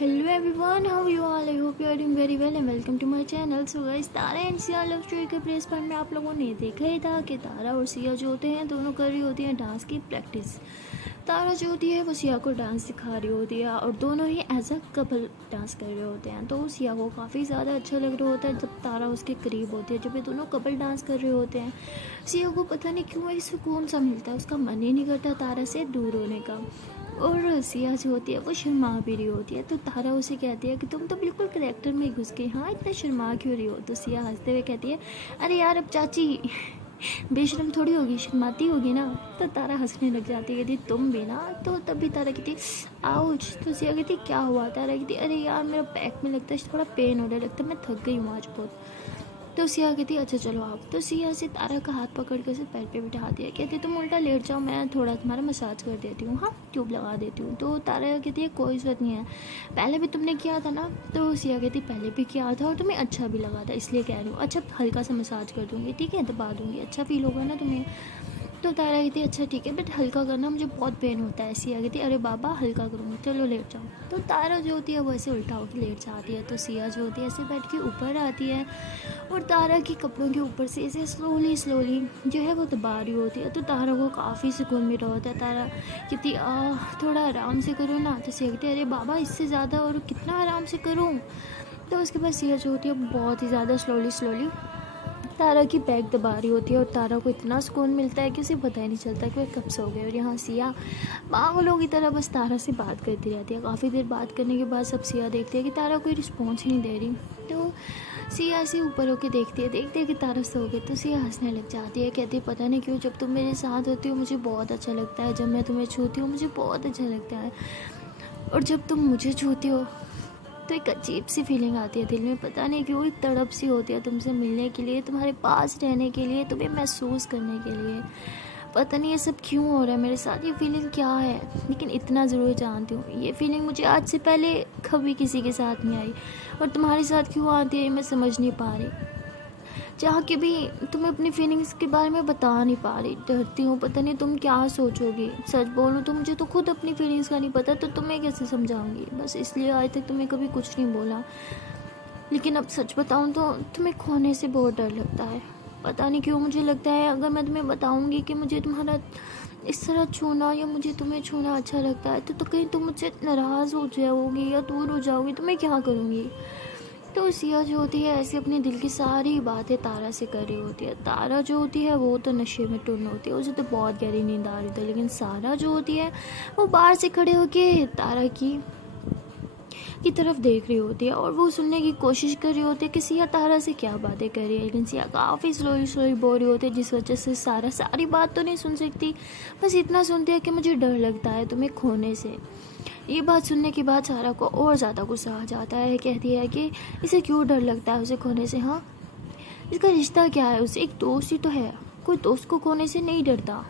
Hello everyone, how are you all? I hope you are doing very well and welcome to my channel. So guys, Tara and Siya love story के press पर में आप लोगों ने देखा ही था कि तारा और सिया जो होते हैं दोनों कर रही होती हैं डांस की प्रैक्टिस। तारा जो होती है वो सिया को डांस सिखा रही होती है और दोनों ही एज अ कपल डांस कर रहे होते हैं। तो सिया को काफ़ी ज़्यादा अच्छा लग रहा होता है जब तारा उसके करीब होती है। जब ये दोनों कपल डांस कर रहे होते हैं सिया को पता नहीं क्यों एक सुकून सा मिलता है, उसका मन ही नहीं करता तारा से दूर होने का। और सिया जो होती है वो शर्मा भी रही होती है। तो तारा उसे कहती है कि तुम तो बिल्कुल करेक्टर में घुस गई, हाँ इतना शर्मा क्यों रही हो। तो सिया हंसते हुए कहती है अरे यार अब चाची बेशरम थोड़ी होगी, शर्माती होगी ना। तो तारा हंसने लग जाती है, कहती तुम भी ना। तो तब भी तारा कहती आउच। तो सिया कहती क्या हुआ। तारा कहती अरे यार मेरा बैक में लगता है थोड़ा पेन होने लगता है, मैं थक गई हूँ आज बहुत। तो सिया कहती अच्छा चलो आप। तो सिया से तारा का हाथ पकड़ कर उसे पैर पे बिठा दिया, कहती तुम उल्टा लेट जाओ, मैं थोड़ा तुम्हारा मसाज कर देती हूँ, हाँ ट्यूब लगा देती हूँ। तो तारा कहती है कोई ज़रूरत नहीं है, पहले भी तुमने किया था ना। तो सिया कहती पहले भी किया था और तुम्हें अच्छा भी लगा था इसलिए कह रही हूँ, अच्छा हल्का सा मसाज कर दूँगी, ठीक है दबा दूँगी, अच्छा फील होगा ना तुम्हें। तो तारा कहती अच्छा ठीक है बट हल्का करना, मुझे बहुत पेन होता है। सिया कहती अरे बाबा हल्का करूँगी, चलो लेट जाओ। तो तारा जो होती है वो ऐसे उल्टा होकर लेट जाती है। तो सिया जो होती है ऐसे बैठ के ऊपर आती है और तारा के कपड़ों के ऊपर से ऐसे स्लोली जो है वो दबा रही होती है। तो तारा को काफ़ी सुकून मिल रहा होता है। तारा कहती थोड़ा आराम से करो ना। तो सिया कहती अरे बाबा इससे ज़्यादा और कितना आराम से करूँ। तो उसके बाद सिया जो होती है बहुत ही ज़्यादा स्लोली तारा की बैग दबा रही होती है और तारा को इतना सुकून मिलता है कि उसे पता ही नहीं चलता कि वह कब सो गए। और यहाँ सिया पागलों की तरह बस तारा से बात करती रहती है। काफ़ी देर बात करने के बाद सब सिया देखती है कि तारा कोई रिस्पॉन्स ही नहीं दे रही। तो सिया से ऊपर होकर देखती है कि तारा सो गई। तो सिया हंसने लग जाती है, कहती है पता नहीं क्यों जब तुम मेरे साथ होती हो मुझे बहुत अच्छा लगता है, जब मैं तुम्हें छूती हूँ मुझे बहुत अच्छा लगता है, और जब तुम मुझे छूती हो तो एक अजीब सी फीलिंग आती है दिल में, पता नहीं क्यों एक तड़प सी होती है तुमसे मिलने के लिए, तुम्हारे पास रहने के लिए, तुम्हें महसूस करने के लिए। पता नहीं ये सब क्यों हो रहा है मेरे साथ, ये फीलिंग क्या है, लेकिन इतना ज़रूर जानती हूँ ये फीलिंग मुझे आज से पहले कभी किसी के साथ नहीं आई, और तुम्हारे साथ क्यों आती है मैं समझ नहीं पा रही। चाह के भी तुम्हें अपनी फीलिंग्स के बारे में बता नहीं पा रही, डरती हूँ पता नहीं तुम क्या सोचोगी। सच बोलूँ तो मुझे तो खुद अपनी फीलिंग्स का नहीं पता, तो तुम्हें कैसे समझाऊंगी। बस इसलिए आज तक तुम्हें कभी कुछ नहीं बोला, लेकिन अब सच बताऊँ तो तुम्हें खोने से बहुत डर लगता है। पता नहीं क्यों मुझे लगता है अगर मैं तुम्हें बताऊँगी कि मुझे तुम्हारा इस तरह छूना या मुझे तुम्हें छूना अच्छा लगता है तो कहीं तुम मुझसे नाराज़ हो जाओगी या दूर हो जाओगी, तो मैं क्या करूँगी। तो सिया जो होती है ऐसे अपने दिल की सारी बातें तारा से कर रही होती है। तारा जो होती है वो तो नशे में टुन होती है, उसे तो बहुत गहरी नींद आ रही थी, लेकिन सारा जो होती है वो बाहर से खड़े होके तारा की तरफ देख रही होती है और वो सुनने की कोशिश कर रही होती है कि सिया तारा से क्या बातें कर रही है। लेकिन सिया काफ़ी स्लोली बोल रही होती है, जिस वजह से सारी बात तो नहीं सुन सकती, बस इतना सुनती है कि मुझे डर लगता है तुम्हें खोने से। ये बात सुनने के बाद सारा को और ज़्यादा गुस्सा आ जाता है, कहती है कि इसे क्यों डर लगता है उसे खोने से, हाँ इसका रिश्ता क्या है, उसे एक दोस्त ही तो है, कोई दोस्त को खोने से नहीं डरता,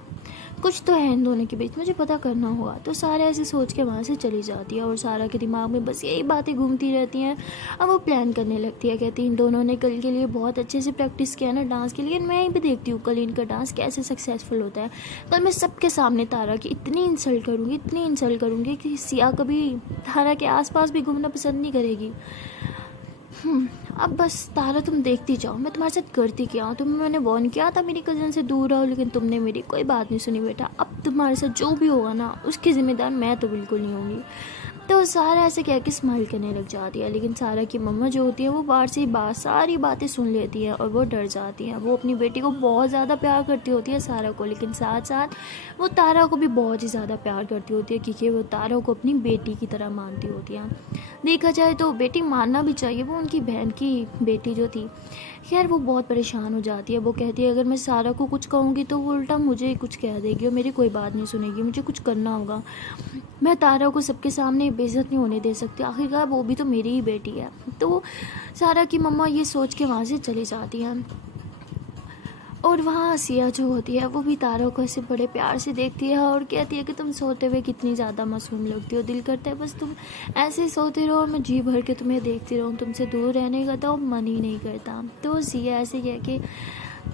कुछ तो है इन दोनों के बीच, मुझे पता करना होगा। तो सारा ऐसे सोच के वहाँ से चली जाती है और सारा के दिमाग में बस यही बातें घूमती रहती हैं। अब वो प्लान करने लगती है, कहती है इन दोनों ने कल के लिए बहुत अच्छे से प्रैक्टिस किया ना डांस के लिए, मैं भी देखती हूँ कल इनका डांस कैसे सक्सेसफुल होता है। कल मैं सबके सामने तारा की इतनी इंसल्ट करूँगी कि सिया कभी तारा के आसपास भी घूमना पसंद नहीं करेगी। अब बस तारा तुम देखती जाओ मैं तुम्हारे साथ करती क्या हूँ। तुम्हें मैंने वार्न किया था मेरी कज़न से दूर रहो, लेकिन तुमने मेरी कोई बात नहीं सुनी बेटा। अब तुम्हारे साथ जो भी होगा ना उसकी ज़िम्मेदार मैं तो बिल्कुल नहीं होंगी। तो सारा ऐसे कह के स्माइल करने लग जाती है, लेकिन सारा की मम्मा जो होती है वो बाहर से सारी बातें सुन लेती है और वो डर जाती हैं। वो अपनी बेटी को बहुत ज़्यादा प्यार करती होती है सारा को, लेकिन साथ साथ वो तारा को भी बहुत ही ज़्यादा प्यार करती होती है, क्योंकि वो तारा को अपनी बेटी की तरह मानती होती है। देखा जाए तो बेटी मानना भी चाहिए, वो उनकी बहन की बेटी जो थी। खैर वो बहुत परेशान हो जाती है, वो कहती है अगर मैं सारा को कुछ कहूँगी तो वो उल्टा मुझे ही कुछ कह देगी और मेरी कोई बात नहीं सुनेगी, मुझे कुछ करना होगा, मैं तारा को सबके सामने बेइज्जत नहीं होने दे सकती, आखिरकार वो भी तो मेरी ही बेटी है। तो सारा की मम्मा ये सोच के वहाँ से चली जाती हैं और वहाँ सिया जो होती है वो भी तारा को ऐसे बड़े प्यार से देखती है और कहती है कि तुम सोते हुए कितनी ज़्यादा मासूम लगती हो, दिल करता है बस तुम ऐसे सोते रहो और मैं जी भर के तुम्हें देखती रहूँ, तुमसे दूर रहने का तो मन ही नहीं करता। तो सिया ऐसे कह के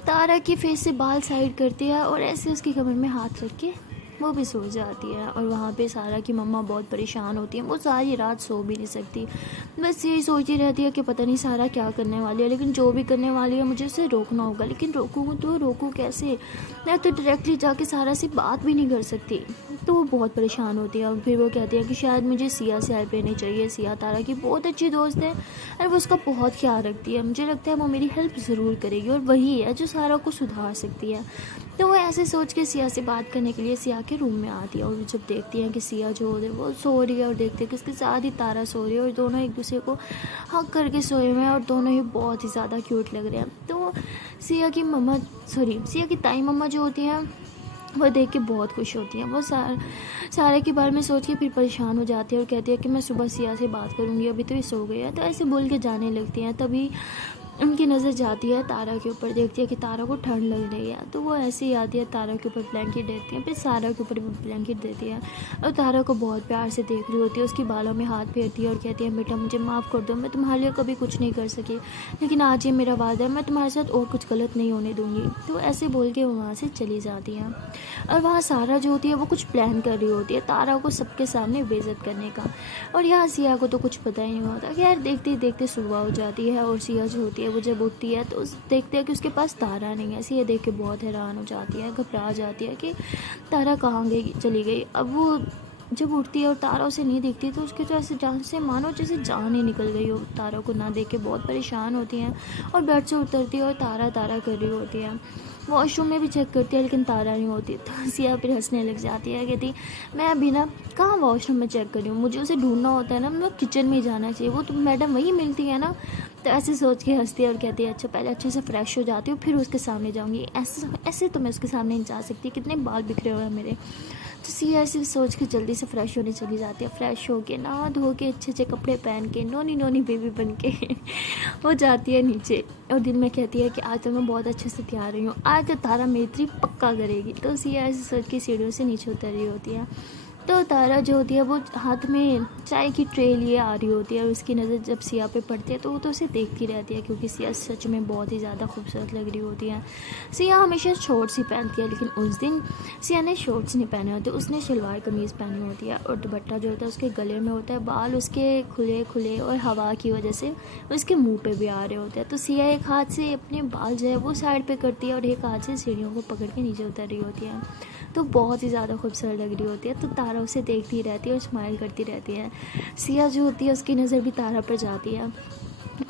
तारा के फेस से बाल साइड करती है और ऐसे उसकी कमर में हाथ रख के वो भी सो जाती है। और वहाँ पे सारा की मम्मा बहुत परेशान होती है, वो सारी रात सो भी नहीं सकती, बस यही सोचती रहती है कि पता नहीं सारा क्या करने वाली है, लेकिन जो भी करने वाली है मुझे उसे रोकना होगा, लेकिन रोकूँ तो रोकूँ कैसे, मैं तो डायरेक्टली जाके सारा से बात भी नहीं कर सकती। तो वो बहुत परेशान होती है और फिर वो कहती है कि शायद मुझे सिया से हेल्प लेनी चाहिए, सिया तारा की बहुत अच्छी दोस्त है और वो उसका बहुत ख्याल रखती है, मुझे लगता है वो मेरी हेल्प ज़रूर करेगी और वही है जो सारा को सुधार सकती है। तो वो ऐसे सोच के सिया से बात करने के लिए सिया के रूम में आती है और जब देखती हैं कि सिया जो है वो सो रही है और देखते हैं कि उसके साथ ही तारा सो रही है और दोनों एक दूसरे को हक करके सोए हुए हैं और दोनों ही बहुत ही ज़्यादा क्यूट लग रहे हैं। तो सिया की ताई मम्मा जो होती हैं वो देख के बहुत खुश होती हैं। वो सारे के बारे में सोच के फिर परेशान हो जाती है और कहती है कि मैं सुबह सिया से बात करूँगी, अभी तो ये सो गई है। तो ऐसे बोल के जाने लगती हैं, तभी उनकी नज़र जाती है तारा के ऊपर, देखती है कि तारा को ठंड लग रही है। तो वो ऐसे ही आती है, तारा के ऊपर ब्लैंकेट देती है, फिर सारा के ऊपर भी ब्लैंकेट देती है और तारा को बहुत प्यार से देख रही होती है, उसकी बालों में हाथ फेरती है और कहती है बेटा मुझे माफ़ कर दो, मैं तुम्हारे लिए कभी कुछ नहीं कर सकी, लेकिन आज ये मेरा वादा है, मैं तुम्हारे साथ और कुछ गलत नहीं होने दूँगी। तो ऐसे बोल के वो वहाँ से चली जाती हैं और वहाँ सारा जो होती है वो कुछ प्लान कर रही होती है तारा को सबके सामने बेइज्जत करने का, और यहाँ सिया को तो कुछ पता ही नहीं होता। खैर देखते ही देखते सुबह हो जाती है और सिया जो होती है वो जब उठती है तो देखते हैं कि उसके पास तारा नहीं है। सिया देख के बहुत हैरान हो जाती है, घबरा जाती है कि तारा कहाँ गई, चली गई। अब वो जब उठती है और तारा उसे नहीं दिखती तो उसके तो ऐसे जान से मानो जैसे जान ही निकल गई हो। तारा को ना देख के बहुत परेशान होती हैं और बेड से उतरती है और तारा तारा कर रही होती है। वॉशरूम में भी चेक करती है लेकिन तारा नहीं होती। तो सिया फिर हंसने लग जाती है, कहती मैं अभी ना कहाँ वॉशरूम में चेक कर रही हूँ, मुझे उसे ढूंढना होता है ना, मैं किचन में ही जाना चाहिए, वो तो मैडम वही मिलती है ना। तो ऐसे सोच के हंसती है और कहती है अच्छा पहले अच्छे से फ्रेश हो जाती हूँ फिर उसके सामने जाऊँगी, ऐसे तो मैं उसके सामने नहीं जा सकती, कितने बाल बिखरे हुए हैं मेरे। तो सिया ऐसे सोच के जल्दी से फ्रेश होने चली जाती है। फ्रेश होके नहा धो के अच्छे अच्छे कपड़े पहन के नोनी नोनी बेबी बन के वो जाती है नीचे और दिन में कहती है कि आज तो मैं बहुत अच्छे से तैयार रही हूँ, आज तो तारा मेरी तारीफ पक्का करेगी। तो सिया ऐसे सोच के सीढ़ियों से नीचे उतर रही होती है। तो तारा जो होती है वो हाथ में चाय की ट्रे लिए आ रही होती है और उसकी नज़र जब सिया पे पड़ती है तो वो तो उसे देखती रहती है, क्योंकि सिया सच में बहुत ही ज़्यादा खूबसूरत लग रही होती है। सिया हमेशा शॉर्ट्स ही पहनती है, लेकिन उस दिन सिया ने शॉर्ट्स नहीं पहने होते, उसने शलवार कमीज़ पहनी होती है और दुपट्टा जो होता है उसके गले में होता है, बाल उसके खुले खुले और हवा की वजह से उसके मुँह पे भी आ रहे होते हैं। तो सिया एक हाथ से अपने बाल जो है वो साइड पे करती है और एक हाथ से सीढ़ियों को पकड़ के नीचे उतर रही होती है। तो बहुत ही ज़्यादा खूबसूरत लग रही होती है। तो तारा उसे देखती रहती है और स्माइल करती रहती है। सिया जो होती है उसकी नज़र भी तारा पर जाती है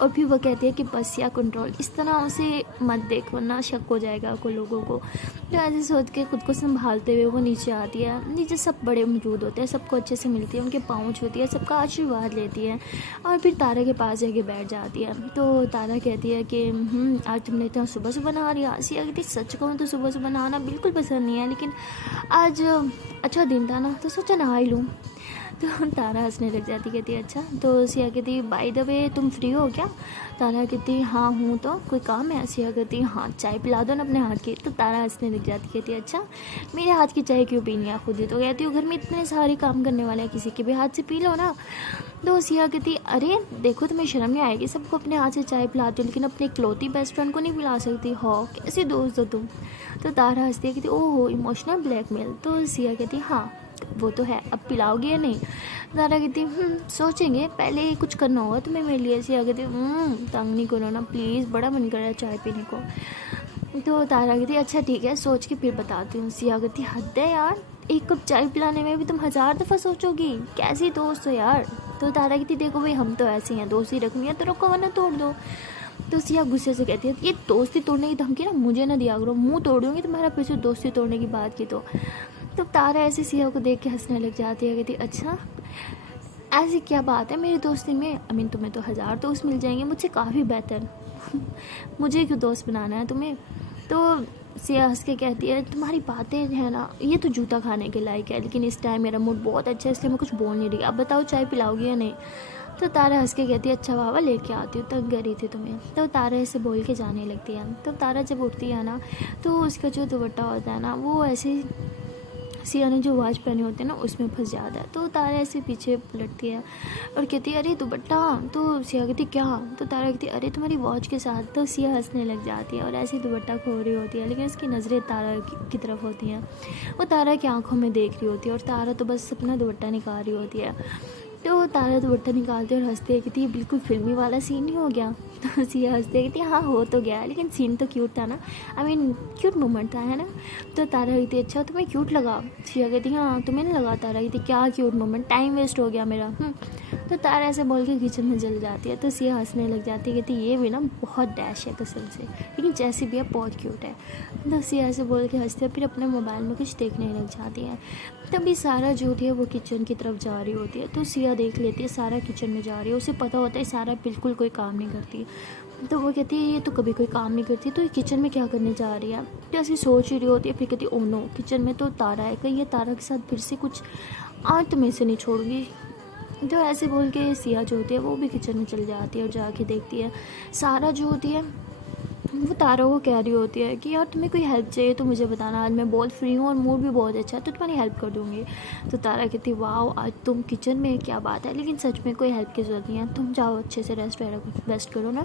और फिर वो कहती है कि बस या कंट्रोल, इस तरह उसे मत देख वरना शक हो जाएगा को लोगों को। तो ऐसे सोच के खुद को संभालते हुए वो नीचे आती है। नीचे सब बड़े मौजूद होते हैं, सबको अच्छे से मिलती है, उनके पाँव छूती है, सबका आशीर्वाद लेती है और फिर तारा के पास जाके बैठ जाती है। तो तारा कहती है कि आज तुमने इतना सुबह सुबह नहा लिया। सिया कहती सच कहूँ तो सुबह सुबह नहाना बिल्कुल पसंद नहीं है, लेकिन आज अच्छा दिन था ना तो सोचा नहा ही लूँ। तो तारा हंसने लग जाती, कहती है अच्छा। तो सिया कहती बाय द वे तुम फ्री हो क्या? तारा कहती हाँ हूँ, तो कोई काम है? सिया कहती हाँ चाय पिला दो ना अपने हाथ की। तो तारा हंसने लग जाती, कहती है अच्छा मेरे हाथ की चाय क्यों पीनी है, खुद ही तो कहती हूँ घर में इतने सारे काम करने वाले हैं, किसी के भी हाथ से पी लो ना। तो सिया कहती अरे देखो तुम्हें शर्म नहीं आएगी, सबको अपने हाथ से चाय पिलाती हो लेकिन अपने इकलौती बेस्ट फ्रेंड को नहीं पिला सकती हो, कैसी दोस्त हो तुम? तो तारा हंसती है, कहती ओहो इमोशनल ब्लैकमेल। तो सिया कहती हाँ वो तो है, अब पिलाओगी या नहीं? तारा कहती सोचेंगे, पहले कुछ करना होगा तुम्हें मेरे लिए। सिया कहती तंग नहीं करो ना प्लीज़, बड़ा मन कर रहा है चाय पीने को। तो तारा कहती अच्छा ठीक है सोच के फिर बताती हूँ। सिया कहती हद है यार, एक कप चाय पिलाने में भी तुम 1000 दफ़ा सोचोगी, कैसी दोस्त हो यार। तो तारा कहती देखो भाई हम तो ऐसे हैं, दोस्ती रखनी है तो रखो वरना तोड़ दो। तो सिया गुस्से से कहती है ये दोस्ती तोड़ने की धमकी ना मुझे ना दिया करो, मुंह तोड़ दूँगी तुम्हारा फिर से दोस्ती तोड़ने की बात की तो तारा ऐसे सिया को देख के हंसने लग जाती है, कहती अच्छा ऐसी क्या बात है मेरी दोस्ती में, तुम्हें तो 1000 दोस्त मिल जाएंगे मुझसे काफ़ी बेहतर मुझे क्यों दोस्त बनाना है तुम्हें? तो सिया हंस के कहती है तुम्हारी बातें है ना ये तो जूता खाने के लायक है, लेकिन इस टाइम मेरा मूड बहुत अच्छा है इसलिए मैं कुछ बोल नहीं रही, अब बताओ चाय पिलाओगी या नहीं? तो तारा हंस के कहती है अच्छा बाबा लेके आती हूँ, तंग कर रही थी तुम्हें। तो तारा ऐसे बोल के जाने लगती है। तो तारा जब उठती है ना तो उसका जो दुपट्टा होता है ना वो ऐसे सिया ने जो वॉच पहने होते हैं ना उसमें फंस जाता है। तो तारा ऐसे पीछे पलटती है और कहती है अरे दुपट्टा। तो सिया कहती क्या? तो तारा कहती अरे तुम्हारी वॉच के साथ। तो सिया हंसने लग जाती है और ऐसे ही दुपट्टा खो रही होती है, लेकिन उसकी नज़रें तारा की तरफ होती हैं। वो तारा की आंखों में देख रही होती है और तारा तो बस अपना दुपट्टा निकाल रही होती है। तो तारा दुपट्टा निकालते और हंसते है, कहती है बिल्कुल फिल्मी वाला सीन नहीं हो गया? तो सिया हंसते कहती है हाँ हो तो गया, लेकिन सीन तो क्यूट था ना, आई मीन क्यूट मोमेंट था, है ना। तो तारा कहती अच्छा तुम्हें क्यूट लगा? सिया कहती हाँ तुम्हें नहीं लगा? तारा कहती क्या क्यूट मोमेंट, टाइम वेस्ट हो गया मेरा। तो तारा ऐसे बोल के किचन में चल जाती है। तो सिया हंसने लग जाती है, कहती ये भी ना बहुत डैश है कसम से, लेकिन जैसी भी है बहुत क्यूट है। तो सिया ऐसे बोल के हंसते फिर अपने मोबाइल में कुछ देखने लग जाती है। तभी सारा जो होती है वो किचन की तरफ जा रही होती है। तो सिया देख लेती है सारा किचन में जा रही है, उसे पता होता है सारा बिल्कुल कोई काम नहीं करती। तो वो कहती है ये तो कभी कोई काम नहीं करती, तो ये किचन में क्या करने जा रही है? तो ऐसी सोच ही रही होती है, फिर कहती ओ नो किचन में तो तारा है, कहीं ये तारा के साथ फिर से कुछ आज तो मैं इसे नहीं छोड़ूंगी। तो ऐसे बोल के सिया जो होती है वो भी किचन में चल जाती है और जाके देखती है सारा जो होती है वो तारा को कह रही होती है कि यार तुम्हें कोई हेल्प चाहिए तो मुझे बताना, आज मैं बहुत फ्री हूँ और मूड भी बहुत अच्छा है तो तुम्हारी हेल्प कर दूँगी। तो तारा कहती वाह आज तुम किचन में, क्या बात है, लेकिन सच में कोई हेल्प की ज़रूरत नहीं है, तुम जाओ अच्छे से रेस्ट करो ना।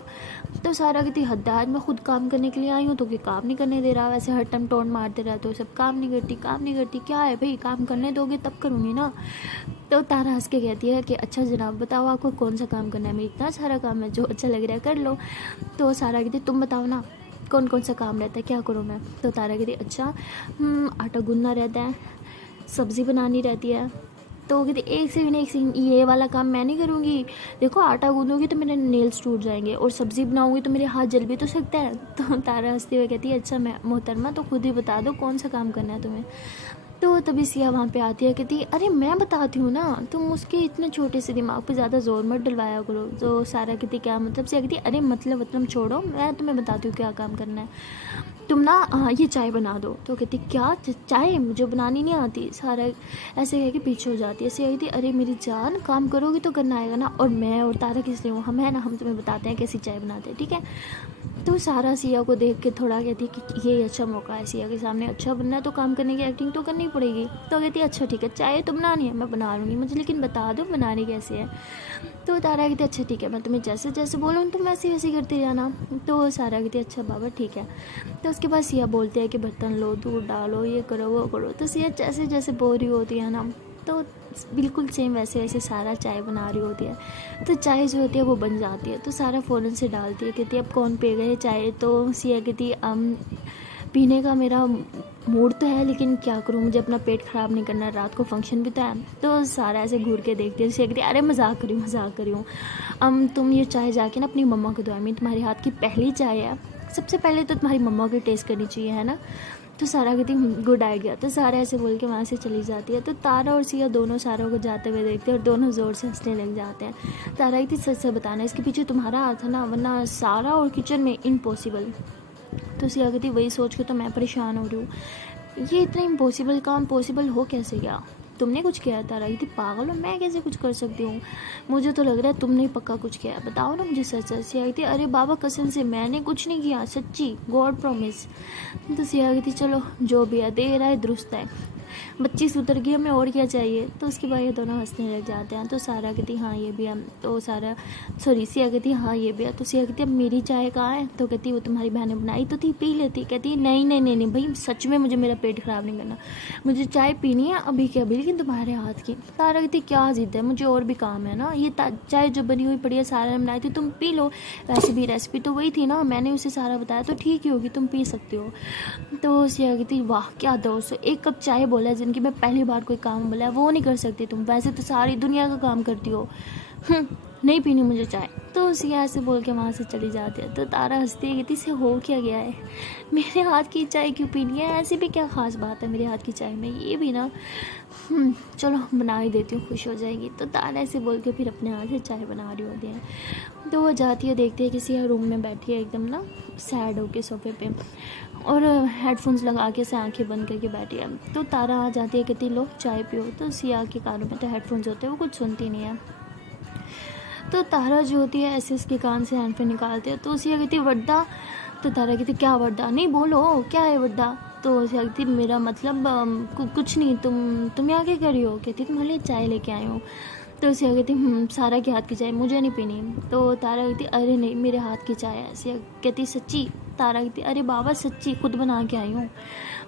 तो सारा कहती हद है, आज मैं खुद काम करने के लिए आई हूँ तो कोई काम नहीं करने दे रहा, वैसे हर टाइम टोन मारते रहते हो, सब काम नहीं करती, क्या है भाई काम करने दोगे तब करूँगी ना। तो तारा हंस के कहती है कि अच्छा जनाब बताओ आपको कौन सा काम करना है, मेरा इतना सारा काम है जो अच्छा लग रहा है कर लो। तो सारा कहती तुम बताओ ना कौन कौन सा काम रहता है, क्या करूँ मैं? तो तारा कहती अच्छा आटा गूंदना रहता है, सब्ज़ी बनानी रहती है। तो कहती एक सेकंड ये वाला काम मैं नहीं करूँगी, देखो आटा गूंदूंगी तो मेरे नेल्स टूट जाएंगे और सब्ज़ी बनाऊंगी तो मेरे हाथ जल भी तो सकता है। तो तारा हंसते हुए कहती है अच्छा मैं मोहतरमा तो खुद ही बता दो कौन सा काम करना है तुम्हें। तो तभी सिया वहाँ पे आती है, कहती अरे मैं बताती हूँ ना, तुम उसके इतने छोटे से दिमाग पे ज़्यादा जोर मत डलवाया करो। तो सारा कहती क्या मतलब? सिया कहती अरे मतलब छोड़ो, मैं तुम्हें बताती हूँ क्या काम करना है, तुम ना ये चाय बना दो। तो कहती क्या चाय मुझे बनानी नहीं आती। सारा ऐसे कह के पीछे हो जाती है। सिया कहती अरे मेरी जान काम करोगी तो करना आएगा ना, और मैं और तारा किस लिए हूँ, हम है ना, हम तुम्हें बताते हैं कैसी चाय बनाते हैं, ठीक है। तो सारा सिया को देख के थोड़ा कहती कि ये अच्छा मौका है, सिया के सामने अच्छा बनना है तो काम करने की एक्टिंग तो करनी पड़ेगी। तो कहती अच्छा ठीक है चाय तो बनानी है, मैं बना लूँगी, मुझे लेकिन बता दो बनानी कैसे है। तो तारा कहती अच्छा ठीक है मैं तुम्हें जैसे जैसे बोलूँ तुम वैसे वैसे करते जाना। तो सारा कहती अच्छा बाबा ठीक है। तो उसके बाद सिया बोलते हैं कि बर्तन लो, दूध डालो, ये करो वो करो। तो सिया जैसे जैसे बोल रही होती है ना, तो बिल्कुल सेम वैसे वैसे सारा चाय बना रही होती है। तो चाय जो होती है वो बन जाती है। तो सारा फ़ौरन से डालती है, कहती है अब कौन पिएगा ये चाय। तो सिया कहती पीने का मेरा मूड तो है, लेकिन क्या करूँ, मुझे अपना पेट ख़राब नहीं करना, रात को फंक्शन भी तो है। तो सारा ऐसे घूर के देखती है, सिया कहती अरे मजाक करी हूँ। तुम ये चाय जाके ना अपनी मम्मा को दो, आई मीन तुम्हारी हाथ की पहली चाय है, सबसे पहले तो तुम्हारी मम्मा को टेस्ट करनी चाहिए, है ना। तो सारा कहती गुड आइडिया। तो सारा ऐसे बोल के वहाँ से चली जाती है। तो तारा और सिया दोनों सारा को जाते हुए देखते हैं और दोनों ज़ोर से हंसने लग जाते हैं। तारा कहती सच से बताना इसके पीछे तुम्हारा हाथ है ना, वरना सारा और किचन में इम्पॉसिबल। तो सिया कहती वही सोच के तो मैं परेशान हो रही हूँ, ये इतना इम्पॉसिबल काम पॉसिबल हो कैसे गया, तुमने कुछ किया? तारा कहती पागल हो, मैं कैसे कुछ कर सकती हूँ, मुझे तो लग रहा है तुमने पक्का कुछ किया है, बताओ ना मुझे सच सच। सिया कहती अरे बाबा कसम से मैंने कुछ नहीं किया, सच्ची, गॉड प्रॉमिस। तो सिया कहती चलो जो भी है देर आए दुरुस्त है, बच्ची सुधर गई, हमें और क्या चाहिए। तो उसके बाद ये दोनों हंसने लग जाते हैं। तो सारा कहती हाँ ये भी है। तो सारा सिया कहती हाँ ये भी है। तो सिया कहती अब मेरी चाय कहाँ है? तो कहती वो तुम्हारी बहन ने बनाई तो थी, पी लेती। कहती नहीं भाई सच में मुझे मेरा पेट ख़राब नहीं करना, मुझे चाय पीनी है अभी के अभी, लेकिन तुम्हारे हाथ की। सारा कहती क्या जिद है, मुझे और भी काम है ना, ये चाय जो बनी हुई पड़ी है सारा ने बनाई थी, तुम पी लो, वैसे भी रेसिपी तो वही थी ना, मैंने उसे सारा बताया तो ठीक ही होगी, तुम पी सकती हो। तो सिया कहती वाह क्या दोस्त, एक कप चाय बोला है जिनकी मैं पहली बार कोई काम बोला है वो नहीं कर सकती तुम, वैसे तो सारी दुनिया का काम करती हो, नहीं पीनी मुझे चाय। तो सिया ऐसे बोल के वहाँ से चली जाती है। तो तारा हंसती है, कहती से हो क्या गया है, मेरे हाथ की चाय क्यों पीनी है, ऐसी भी क्या ख़ास बात है मेरे हाथ की चाय में, ये भी ना चलो बना ही देती हूँ, खुश हो जाएगी। तो तारा ऐसे बोल के फिर अपने हाथ से चाय बना रही होती है। तो वो जाती है, देखती है किसी रूम में बैठी है एकदम ना सैड होके सोफे पे, और हेडफोन्स लगा के से आंखें बंद करके बैठी है। तो तारा आ जाती है, कहती लो चाय पियो। तो सिया के कानों में तो हेडफोन्स होते हैं, वो कुछ सुनती नहीं है। तो तारा जो होती है ऐसे इसके कान से हेडफोन निकालती है। तो सिया कहती वड्डा। तो तारा कहती क्या वड्डा, नहीं बोलो क्या है वड्डा। तो सिया कहती मेरा मतलब कुछ नहीं, तुम यहाँ क्या कर रही हो? कहती तुम्हारे लिए चाय लेके आई हूँ। तो सिया कहती सारा के हाथ की चाय मुझे नहीं पीनी। तो तारा कहती अरे नहीं, मेरे हाथ की चाय है। सिया कहती सच्ची? तारा कहती अरे बाबा सच्ची, खुद बना के आई हूँ,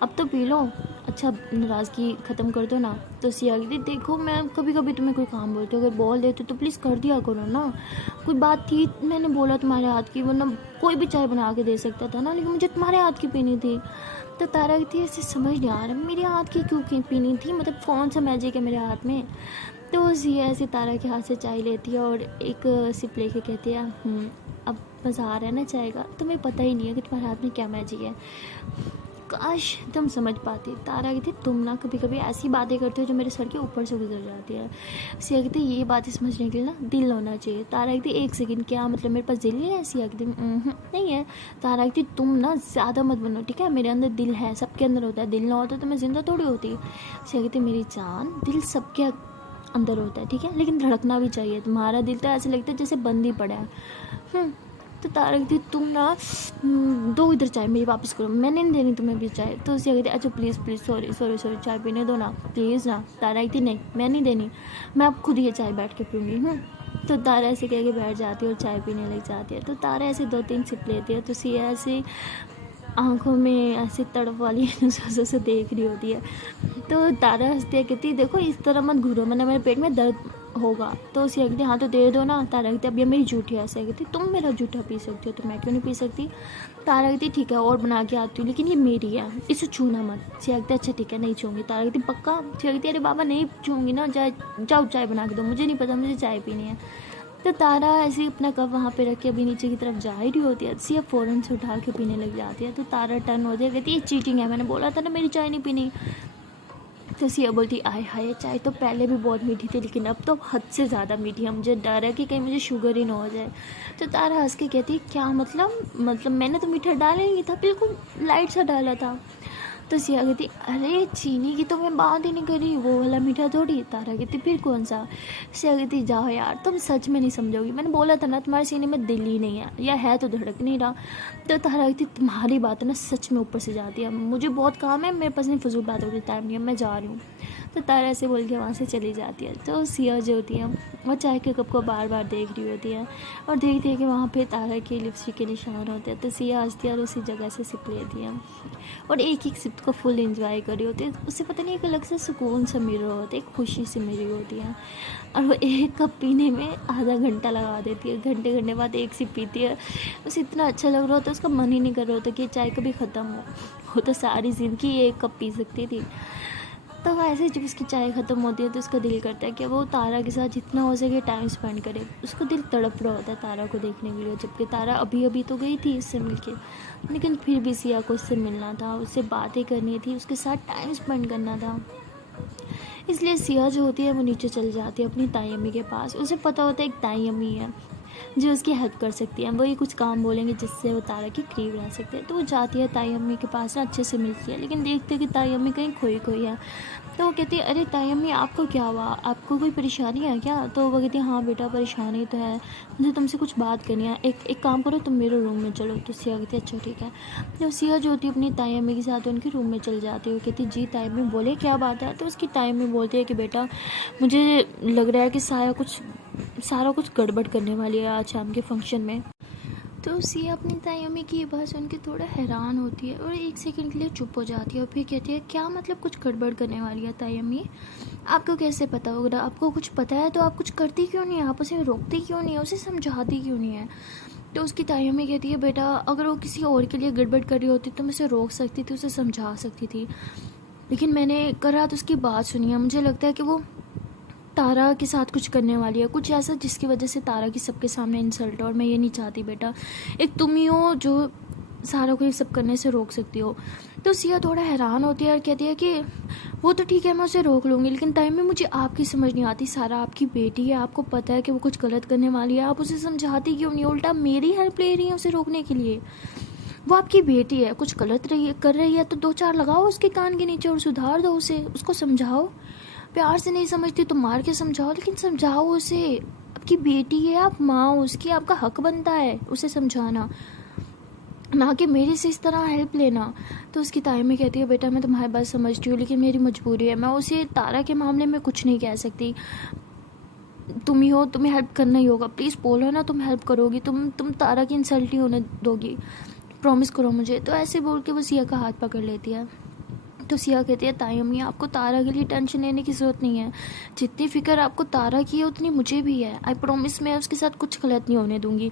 अब तो पी लो। अच्छा नाराज़गी ख़त्म कर दो ना। तो सिया कहती देखो मैं कभी कभी तुम्हें कोई काम बोलती हूँ, अगर बोल देते तो प्लीज़ कर दिया करो ना, कोई बात थी मैंने बोला तुम्हारे हाथ की, वरना कोई भी चाय बना के दे सकता था ना, लेकिन मुझे तुम्हारे हाथ की पीनी थी। तो तारा कहती ऐसे समझ नहीं आ रहा मेरे हाथ की क्यों पीनी थी, मतलब कौन सा मैजिक है मेरे हाथ में। तो सिया ऐसे तारा के हाथ से चाय लेती है और एक सिप लेके कहती है अब मज़ा आ रहा है ना चाय का, तुम्हें पता ही नहीं है कि तुम्हारे हाथ में क्या मैजिक है, काश तुम समझ पाती। तारा कहती तुम ना कभी कभी ऐसी बातें करते हो जो मेरे सर के ऊपर से गुजर जाती है। सिया कहती ये बातें समझने के लिए ना दिल होना चाहिए। तारा कहती एक सेकंड, क्या मतलब मेरे पास दिल नहीं है? सिया कहती नहीं है। तारा कहती तुम ना ज़्यादा मत बनो, ठीक है, मेरे अंदर दिल है, सबके अंदर होता है, दिल ना होता तो मैं जिंदा थोड़ी होती। सिया कहती मेरी जान, दिल सबके अंदर होता है, ठीक है, लेकिन धड़कना भी चाहिए, तुम्हारा दिल तो ऐसे लगता है जैसे बंद ही पड़ा है। तो तारा कहती तुम ना दो इधर चाय मेरी वापस करो, मैंने नहीं देनी तुम्हें भी चाय। तो उसे कहती अच्छा प्लीज़ प्लीज़ सॉरी चाय पीने दो ना प्लीज़ ना। तारा कहती नहीं मैं नहीं देनी, मैं अब खुद ये चाय बैठ के पीऊँगी। तो तारा ऐसे कह के बैठ जाती है और चाय पीने लग जाती है। तो तारा ऐसे 2-3 सिप लेती है तो सिया ऐसे आंखों में ऐसे तड़प वाली नजरों से देख रही होती है। तो तारा हंसती है, कहती देखो इस तरह मत घूरो, मैंने मेरे पेट में दर्द होगा। तो सिया कहती हाँ तो दे दो ना। तारा कहती अब ये मेरी जूठी है। सिया कहती तुम मेरा जूठा पी सकती हो तो मैं क्यों नहीं पी सकती। तारा कहती ठीक है और बना के आती हूँ, लेकिन ये मेरी है, इसे छूना मत। सिया कहती अच्छा ठीक है नहीं छूँगी। तारा कहती पक्का? सिया कहती अरे बाबा नहीं छूँगी ना, जाओ चाय बना के दो, मुझे नहीं पता, मुझे चाय पीनी है। तो तारा ऐसे ही अपना कप वहाँ पे रख के अभी नीचे की तरफ जा ही रही होती है, सिया फ़ौरन से उठा के पीने लग जाती है। तो तारा टर्न हो जाए, कहती ये चीटिंग है, मैंने बोला था ना मेरी चाय नहीं पीनी। तो सिया बोलती आय हाय चाय तो पहले भी बहुत मीठी थी, लेकिन अब तो हद से ज़्यादा मीठी है, मुझे डर है कि कहीं मुझे शुगर ही ना हो जाए। तो तारा हंस के कहती क्या मतलब मैंने तो मीठा डाला ही नहीं था, बिल्कुल लाइट सा डाला था। तो सिया कहती अरे चीनी की तो मैं बात ही नहीं करी, वो वाला मीठा थोड़ी। तारा कहती फिर कौन सा। सिया कहती जाओ यार तुम सच में नहीं समझोगी, मैंने बोला था ना तुम्हारे सीने में दिल ही नहीं है, या है तो धड़क नहीं रहा। तो तारा कहती तुम्हारी बात ना सच में ऊपर से जाती है, मुझे बहुत काम है, मेरे पास नहीं फजूल बातों के टाइम नहीं है, मैं जा रही हूँ। तो तारा ऐसे बोल के वहाँ से चली जाती है। तो सिया जो होती है वो चाय के कप को बार बार देख रही होती है और देखती है कि वहाँ पे तारा के लिपस्टिक के निशान होते हैं। तो सिया हंसती है और उसी जगह से सिप लेती है और एक एक सिप को फुल एंजॉय कर रही होती है। उससे पता नहीं एक अलग से सुकून सा मिल रहा होता है, एक खुशी सी मिल रही होती है। और वो एक कप पीने में आधा घंटा लगा देती है, घंटे बाद एक सिप पीती है। उसे इतना अच्छा लग रहा होता है, उसका मन ही नहीं कर रहा होता कि चाय कभी ख़त्म हो तो सारी ज़िंदगी एक कप पी सकती थी। तो ऐसे जब उसकी चाय ख़त्म होती है तो उसका दिल करता है कि वो तारा के साथ जितना हो सके टाइम स्पेंड करे। उसको दिल तड़प रहा होता है तारा को देखने के लिए, जबकि तारा अभी अभी तो गई थी इससे मिलके, लेकिन फिर भी सिया को उससे मिलना था, उससे बातें करनी थी, उसके साथ टाइम स्पेंड करना था। इसलिए सिया जो होती है वो नीचे चल जाती है अपनी ताई अम्मी के पास। उसे पता होता है एक ताई अम्मी है जो उसकी हेल्प कर सकती है, वही कुछ काम बोलेंगे जिससे वो तारा की करीब रह सकते हैं। तो वो जाती है ताई अम्मी के पास ना, अच्छे से मिलती है, लेकिन देखते कि ताई अम्मी कहीं खोई है। तो वो कहती है अरे ताई अम्मी आपको क्या हुआ, आपको कोई परेशानी है क्या। तो वो कहती है हाँ बेटा परेशानी तो है, मुझे तुमसे कुछ बात करनी है, एक काम करो तुम मेरे रूम में चलो। तो सिया कहती है अच्छा ठीक है। तो सिया जो होती है अपनी ताई अम्मी के साथ उनके रूम में चल जाती है। वो कहती जी ताई अम्मी बोले क्या बात है। तो उसकी ताई अम्मी बोलती है कि बेटा मुझे लग रहा है कि सारा कुछ गड़बड़ करने वाली है आज शाम के फंक्शन में। तो सिया अपनी ताई अम्मी की ये बात सुन के थोड़ा हैरान होती है और एक सेकंड के लिए चुप हो जाती है और फिर कहती है क्या मतलब कुछ गड़बड़ करने वाली है ताई अम्मी, आपको कैसे पता होगा, आपको कुछ पता है तो आप कुछ करती क्यों नहीं है, आप उसे रोकती क्यों नहीं है, उसे समझाती क्यों नहीं है। तो उसकी ताई अम्मी कहती है बेटा अगर वो किसी और के लिए गड़बड़ कर रही होती तो मैं उसे रोक सकती थी, उसे समझा सकती थी, लेकिन मैंने कल रात उसकी बात सुनी है, मुझे लगता है कि वो तारा के साथ कुछ करने वाली है, कुछ ऐसा जिसकी वजह से तारा की सबके सामने इंसल्ट हो, और मैं ये नहीं चाहती बेटा, एक तुम ही हो जो सारा को ये सब करने से रोक सकती हो। तो सिया थोड़ा हैरान होती है और कहती है कि वो तो ठीक है मैं उसे रोक लूँगी, लेकिन टाइम में मुझे आपकी समझ नहीं आती, सारा आपकी बेटी है, आपको पता है कि वो कुछ गलत करने वाली है, आप उसे समझाती क्यों नहीं, उल्टा मेरी हेल्प ले रही है उसे रोकने के लिए। वो आपकी बेटी है, कुछ गलत कर रही है तो 2-4 लगाओ उसके कान के नीचे और सुधार दो उसे, उसको समझाओ, प्यार से नहीं समझती तो मार के समझाओ, लेकिन समझाओ उसे, आपकी बेटी है, आप माँ उसकी, आपका हक बनता है उसे समझाना। ना कि मेरे से इस तरह हेल्प लेना। तो उसकी ताई में कहती है बेटा मैं तुम्हारी बात समझती हूँ लेकिन मेरी मजबूरी है, मैं उसे तारा के मामले में कुछ नहीं कह सकती। तुम ही हो, तुम्हें हेल्प करना ही होगा, प्लीज़ बोलो ना तुम हेल्प करोगी, तुम तारा की इंसल्ट नहीं होने दोगी, प्रॉमिस करो मुझे। तो ऐसे बोल के वो सिया का हाथ पकड़ लेती है। तो सिया कहती है ताई अम्मी आपको तारा के लिए टेंशन लेने की ज़रूरत नहीं है, जितनी फ़िक्र आपको तारा की है उतनी मुझे भी है। आई प्रॉमिस मैं उसके साथ कुछ गलत नहीं होने दूंगी,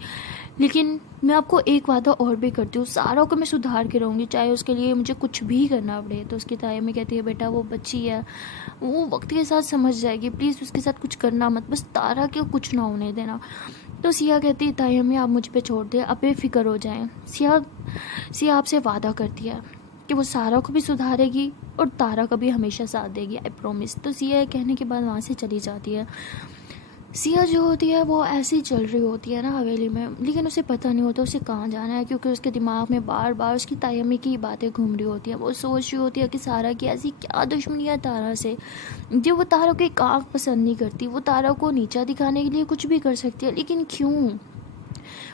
लेकिन मैं आपको एक वादा और भी करती हूँ, सारा को मैं सुधार के रहूँगी चाहे उसके लिए मुझे कुछ भी करना पड़े। तो उसकी ताई अम्मी कहती है बेटा वो बच्ची है, वो वक्त के साथ समझ जाएगी, प्लीज़ उसके साथ कुछ करना मत, बस तारा के कुछ ना होने देना। तो सिया कहती है ताई अम्मी आप मुझ पे छोड़ दे, अब बेफिक्र हो जाएं। सिया आपसे वादा करती है कि वो सारा को भी सुधारेगी और तारा का भी हमेशा साथ देगी, आई प्रॉमिस। तो सिया कहने के बाद वहाँ से चली जाती है। सिया जो होती है वो ऐसे ही चल रही होती है ना हवेली में, लेकिन उसे पता नहीं होता उसे कहाँ जाना है, क्योंकि उसके दिमाग में बार बार उसकी ताई अम्मी की बातें घूम रही होती हैं। वो सोच रही होती है कि सारा की ऐसी क्या दुश्मनी है तारा से, जो वो तारा को एक आँख पसंद नहीं करती, वो तारा को नीचा दिखाने के लिए कुछ भी कर सकती है, लेकिन क्यों?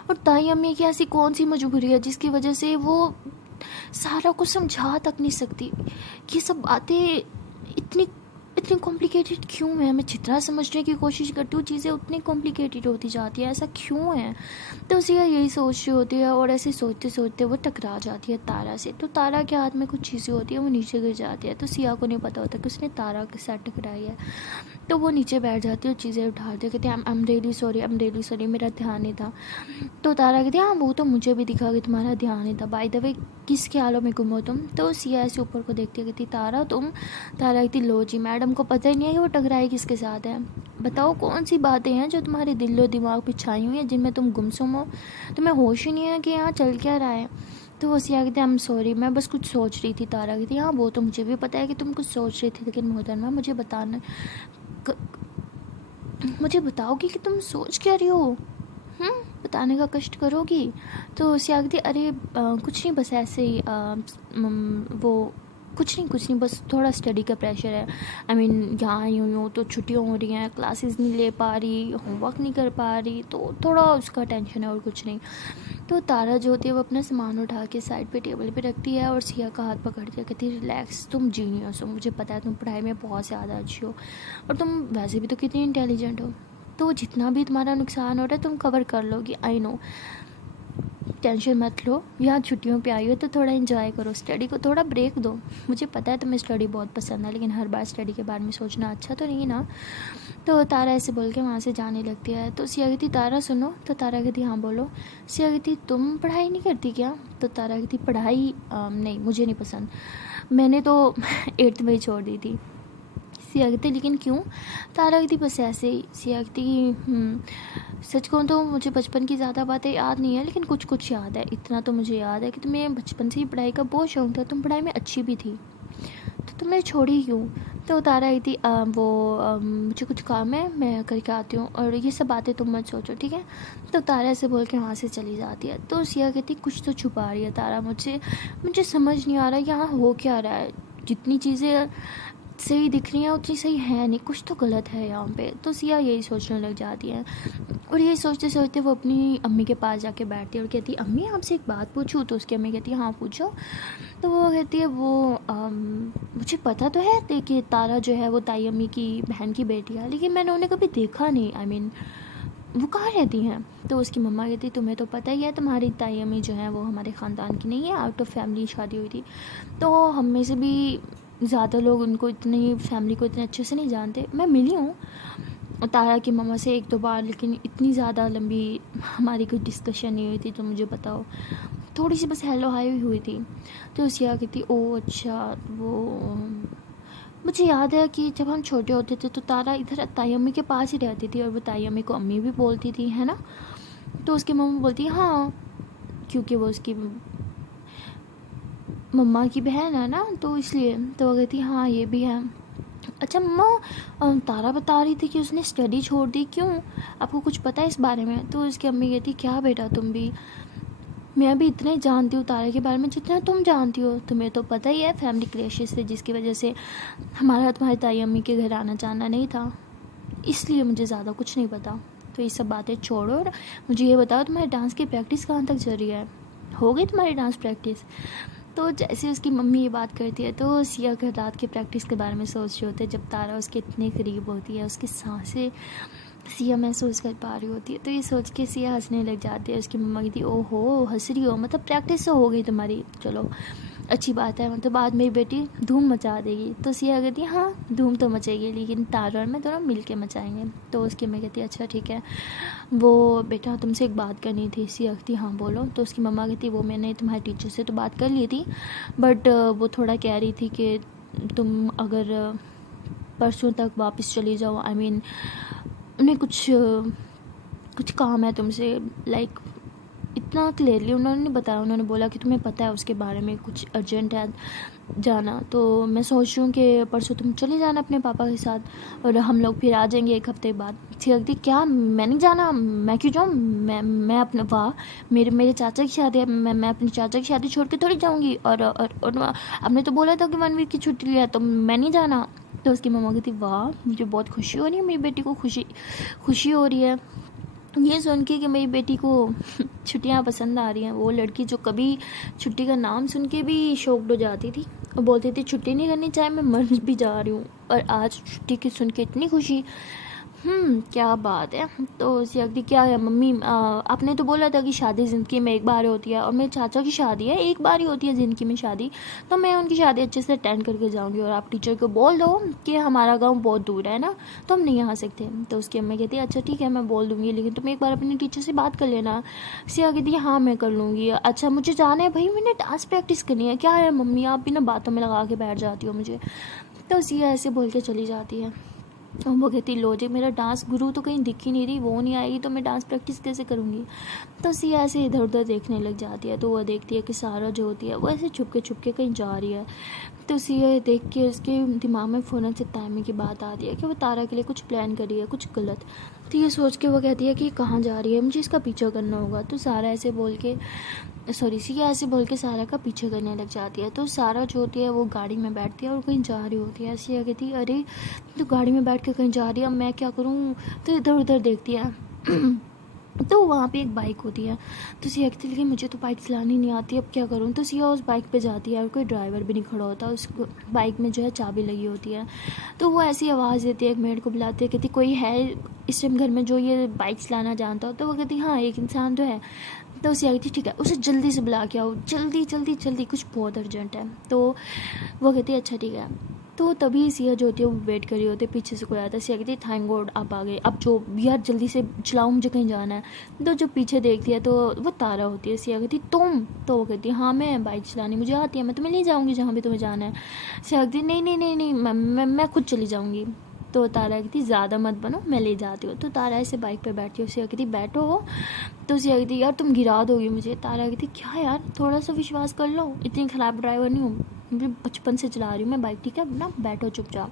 और ताई अम्मी की ऐसी कौन सी मजबूरी है जिसकी वजह से वो सारा को समझा तक नहीं सकती? ये सब बातें इतनी इतनी कॉम्प्लिकेटेड क्यों है? मैं जितना समझने की कोशिश करती हूँ चीज़ें उतनी कॉम्प्लिकेटेड होती जाती है, ऐसा क्यों है? तो सिया यही सोच रही होती है और ऐसे सोचते सोचते वो टकरा जाती है तारा से। तो तारा के हाथ में कुछ चीज़ें होती है, वो नीचे गिर जाती है। तो सिया को नहीं पता होता कि उसने तारा के साथ टकराई है। तो वो नीचे बैठ जाती है और चीज़ें उठाती है, कहती है आई एम रियली सॉरी, मेरा ध्यान नहीं था। तो तारा कहती है हाँ वो तो मुझे भी दिखा कि तुम्हारा ध्यान नहीं था, बाय द वे किस ख्यालों में गुम हो तुम? तो सिया ऐसे ऊपर को देखती है, कहती तारा तुम? तारा कहती लो जी मैडम को पता ही नहीं है कि वो टकराई किसके साथ है, बताओ कौन सी बातें हैं जो तुम्हारे दिलो दिमाग पे छाई हुई हैं जिनमें तुम गुमसुम हो, तुम्हें होश ही नहीं है कि यहाँ चल क्या रहा है? तो वो सिया कहती है आई एम सॉरी मैं बस कुछ सोच रही थी। तारा कहती हाँ वो तो मुझे भी पता है कि तुम कुछ सोच रही थी, लेकिन मोहतरमा मुझे बताओगी कि तुम सोच क्या रही हो? बताने का कष्ट करोगी? तो सिया कहती अरे कुछ नहीं बस ऐसे ही वो कुछ नहीं बस थोड़ा स्टडी का प्रेशर है। आई मीन यहाँ आई हुई हूँ तो छुट्टियाँ हो रही हैं, क्लासेस नहीं ले पा रही, होमवर्क नहीं कर पा रही, तो थोड़ा उसका टेंशन है और कुछ नहीं। तो तारा जो होती है वो अपना सामान उठा के साइड पे टेबल पे रखती है और सिया का हाथ पकड़ती है, कहती है रिलैक्स, तुम जीनियस हो, मुझे पता है तुम पढ़ाई में बहुत ज़्यादा अच्छी हो और तुम वैसे भी तो कितनी इंटेलिजेंट हो, तो जितना भी तुम्हारा नुकसान हो रहा है तुम कवर कर लोगी, आई नो, टेंशन मत लो, यहाँ छुट्टियों पे आई हो तो थोड़ा एंजॉय करो, स्टडी को थोड़ा ब्रेक दो, मुझे पता है तुम्हें स्टडी बहुत पसंद है लेकिन हर बार स्टडी के बारे में सोचना अच्छा तो नहीं ना। तो तारा ऐसे बोल के वहाँ से जाने लगती है। तो सिया कहती तारा सुनो। तो तारा कहती हाँ बोलो। सिया कहती तुम पढ़ाई नहीं करती क्या? तो तारा कहती पढ़ाई नहीं मुझे नहीं पसंद, मैंने तो 8th में ही छोड़ दी थी। सिया कहती लेकिन क्यों? तारा कहती बस ऐसे ही। सिया कहती सच कहूँ तो मुझे बचपन की ज़्यादा बातें याद नहीं है लेकिन कुछ कुछ याद है, इतना तो मुझे याद है कि तुम्हें बचपन से ही पढ़ाई का बहुत शौक था, तुम पढ़ाई में अच्छी भी थी, तो तुमने छोड़ी क्यों? तो तारा कहती मुझे कुछ काम है मैं करके आती हूँ और ये सब बातें तुम मत सोचो ठीक है। तो तारा ऐसे बोल के वहाँ से चली जाती है। तो सिया कहती कुछ तो छुपा रही है तारा मुझे, मुझे समझ नहीं आ रहा यहाँ हो क्या रहा है, जितनी चीज़ें सही दिख रही हैं उतनी सही है नहीं, कुछ तो गलत है यहाँ पे। तो सिया यही सोचने लग जाती है और यही सोचते सोचते वो अपनी अम्मी के पास जाके बैठती है और कहती है अम्मी आपसे एक बात पूछूँ? तो उसकी अम्मी कहती है हाँ पूछो। तो वो कहती है वो मुझे पता तो है देखिए तारा जो है वो ताई अम्मी की बहन की बेटी है, लेकिन मैंने उन्हें कभी देखा नहीं, आई मीन वो कहाँ रहती हैं? तो उसकी मम्मा कहती तुम्हें तो पता ही है तुम्हारी ताई अम्मी जो है वो हमारे ख़ानदान की नहीं है, आउट ऑफ फैमिली शादी हुई थी, तो हम में से भी ज़्यादा लोग उनको इतनी फैमिली को इतने अच्छे से नहीं जानते। मैं मिली हूँ तारा की मम्मा से 1-2 बार, लेकिन इतनी ज़्यादा लंबी हमारी कोई डिस्कशन नहीं हुई थी तो मुझे बताओ, थोड़ी सी बस हेलो हाई हुई थी। तो सिया कहती ओ अच्छा, वो मुझे याद है कि जब हम छोटे होते थे तो तारा इधर ताई अम्मी के पास ही रहती थी और वो ताई अम्मी को अम्मी भी बोलती थी है ना। तो उसकी मम्मा बोलती है हाँ क्योंकि वो उसकी मम्मा की बहन है ना तो इसलिए। तो वो कहती हाँ ये भी है। अच्छा मम्मा तारा बता रही थी कि उसने स्टडी छोड़ दी, क्यों? आपको कुछ पता है इस बारे में? तो उसकी अम्मी कहती क्या बेटा तुम भी, मैं भी इतना ही जानती हूँ तारा के बारे में जितना तुम जानती हो, तुम्हें तो पता ही है फैमिली क्लेशेस थे जिसकी वजह से हमारा तुम्हारी ताई अम्मी के घर आना जाना नहीं था, इसलिए मुझे ज़्यादा कुछ नहीं पता। तो ये सब बातें छोड़ो और मुझे ये बताओ तुम्हारे डांस की प्रैक्टिस कहाँ तक चल रही है, हो गई तुम्हारी डांस प्रैक्टिस। तो जैसे उसकी मम्मी ये बात करती है तो सिया घर रात की प्रैक्टिस के बारे में सोच रहे होते हैं, जब तारा उसके इतने करीब होती है, उसकी सांसें सिया महसूस कर पा रही होती है। तो ये सोच के सिया हंसने लग जाती है। उसकी मम्मा कहती है ओहो हंस रही हो, मतलब प्रैक्टिस तो हो गई तुम्हारी, चलो अच्छी बात है, मतलब बाद मेरी बेटी धूम मचा देगी। तो सिया कहती है हाँ धूम तो मचेगी, लेकिन तारा और मैं दोनों मिल के मचाएंगे। तो उसकी मम्मी कहती है अच्छा ठीक है, वो बेटा तुमसे एक बात करनी थी। सिया कहती हाँ बोलो। तो उसकी मम्मा कहती वो मैंने तुम्हारे टीचर से तो बात कर ली थी, बट वो थोड़ा कह रही थी कि तुम अगर परसों तक वापस चली जाओ, आई मीन उन्हें कुछ काम है तुमसे, लाइक इतना क्लियरली उन्होंने नहीं बताया। उन्होंने बोला कि तुम्हें पता है उसके बारे में, कुछ अर्जेंट है जाना। तो मैं सोच रही हूँ कि परसों तुम चले जाना अपने पापा के साथ और हम लोग फिर आ जाएंगे एक हफ्ते बाद। थी क्या मैं नहीं जाना, मैं क्यों जाऊँ, मैं अपने वाह मेरे चाचा की शादी है, मैं अपने चाचा की शादी छोड़ के थोड़ी जाऊँगी। और आपने तो बोला था कि 1 वीक की छुट्टी लिया, तो मैं नहीं जाना। तो उसकी मम्मा कहती वाह मुझे बहुत खुशी हो रही है, मेरी बेटी को खुशी हो रही है ये सुन के कि मेरी बेटी को छुट्टियां पसंद आ रही हैं। वो लड़की जो कभी छुट्टी का नाम सुन के भी शॉक्ड हो जाती थी और बोलती थी छुट्टी नहीं करनी चाहे मैं मर भी जा रही हूँ, और आज छुट्टी की सुन के इतनी खुशी। क्या बात है। तो सियाकती क्या है मम्मी, आपने तो बोला था कि शादी ज़िंदगी में एक बार होती है और मेरे चाचा की शादी है, एक बार ही होती है ज़िंदगी में शादी, तो मैं उनकी शादी अच्छे से अटेंड करके जाऊंगी। और आप टीचर को बोल दो कि हमारा गांव बहुत दूर है ना, तो हम नहीं आ सकते। तो उसकी अम्मा कहती है अच्छा ठीक है मैं बोल दूँगी, लेकिन तुम एक बार अपने टीचर से बात कर लेना। सिया कहती है हाँ मैं कर लूँगी। अच्छा मुझे जाना है भाई, मैंने डांस प्रैक्टिस करनी है। क्या है मम्मी आप भी ना बातों में लगा के बैठ जाती हो मुझे। तो सिया ऐसे बोल के चली जाती है। और वो कहती लो जी मेरा डांस गुरु तो कहीं दिख ही नहीं रही, वो नहीं आएगी तो मैं डांस प्रैक्टिस कैसे करूँगी। तो सिया ऐसे इधर उधर देखने लग जाती है। तो वह देखती है कि सारा जो होती है वो ऐसे छुप के कहीं जा रही है। तो सिया देख के उसके दिमाग में फ़ौरन से टाइमिंग की बात आती है कि वो तारा के लिए कुछ प्लान कर रही है, कुछ गलत। तो ये सोच के वो कहती है कि कहाँ जा रही है, मुझे इसका पीछा करना होगा। तो सारा ऐसे बोल के सिया ऐसे बोल के सारा का पीछे करने लग जाती है। तो सारा जो होती है वो गाड़ी में बैठती है और कहीं जा रही होती है। सिया कहती है अरे तो गाड़ी में बैठ के कहीं जा रही है, अब मैं क्या करूँ। तो इधर उधर देखती है तो वहाँ पे एक बाइक होती है। तो सिया कहती है लेकिन मुझे तो बाइक चलानी नहीं आती, अब क्या करूँ। तो सिया उस बाइक पे जाती है और कोई ड्राइवर भी नहीं खड़ा होता, उस बाइक में जो है चाबी लगी होती है। तो वो ऐसी आवाज़ देती है, एक मेड को बुलाती है, कहती कोई है इस टाइम घर में जो ये बाइक चलाना जानता हो। तो वो कहती हाँ एक इंसान तो है। तो सिया कहती ठीक है उसे जल्दी से बुला के आओ, जल्दी जल्दी जल्दी, कुछ बहुत अर्जेंट है। तो वो कहती है अच्छा ठीक है। तो तभी सिया जो होती है वो वेट कर रही होती है, पीछे से कोई आता है। सिया कहती है थैंक गॉड आप आ गए, अब जो यार जल्दी से चलाओ मुझे कहीं जाना है। तो जब पीछे देखती है तो वो तारा होती है। सिया कहती तुम, तो वो कहती है हाँ मैं बाइक चलानी मुझे आती है, मैं तुम्हें ले जाऊँगी जहाँ भी तुम्हें जाना है। सिया कहती नहीं नहीं नहीं नहीं मैं खुद चली जाऊँगी। तो तारा कहती ज़्यादा मत बनो मैं ले जाती हूँ। तो तारा ऐसे बाइक पे बैठी हो। सिया कहती बैठो। तो सिया कहती यार तुम गिरा दोगी मुझे। तारा कहती क्या यार थोड़ा सा विश्वास कर लो, इतनी ख़राब ड्राइवर नहीं हूँ, मुझे बचपन से चला रही हूँ मैं बाइक, ठीक है ना बैठो चुपचाप।